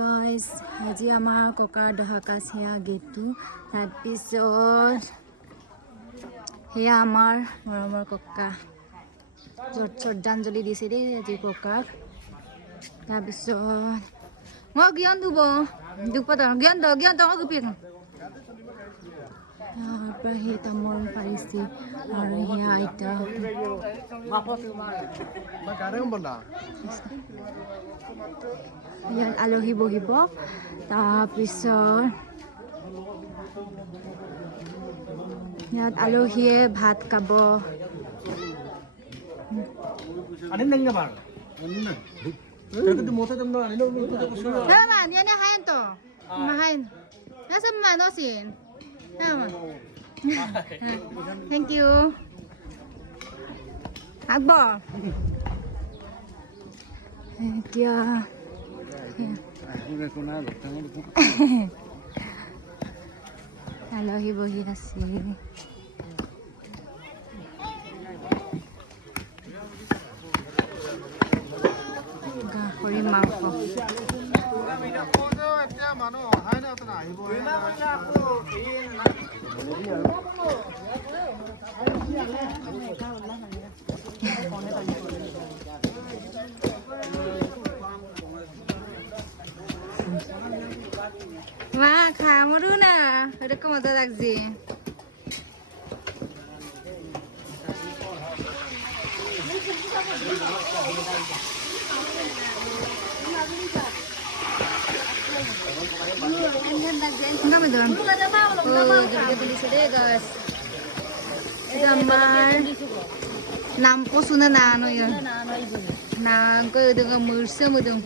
Guys আজি আমাৰ ককাৰ দহাকা সেয়া গেটটো তাৰপিছত সেয়া আমাৰ মৰমৰ ককা শ্ৰদ্ধাঞ্জলি দিছে দেই আজি ককাক তাৰপিছত মই জ্ঞান ধুব দুখ পাত জ্ঞান দক গুপি তাৰপৰা সেই তামোল পাৰিছে আৰু সেয়া আইতা ইয়াত আলহী বহিব তাৰপিছত ইয়াত আলহীয়ে ভাত খাব Thank you. Akbar. Kia. Alohi bohi আছে গাহৰি মাংস মা খামৰো না এটা মজা লাগছে Kenapa dong? Oh, jadi tulis deh guys. Gambar nampo suna nano ya. Nah, ke dengan mursam dong.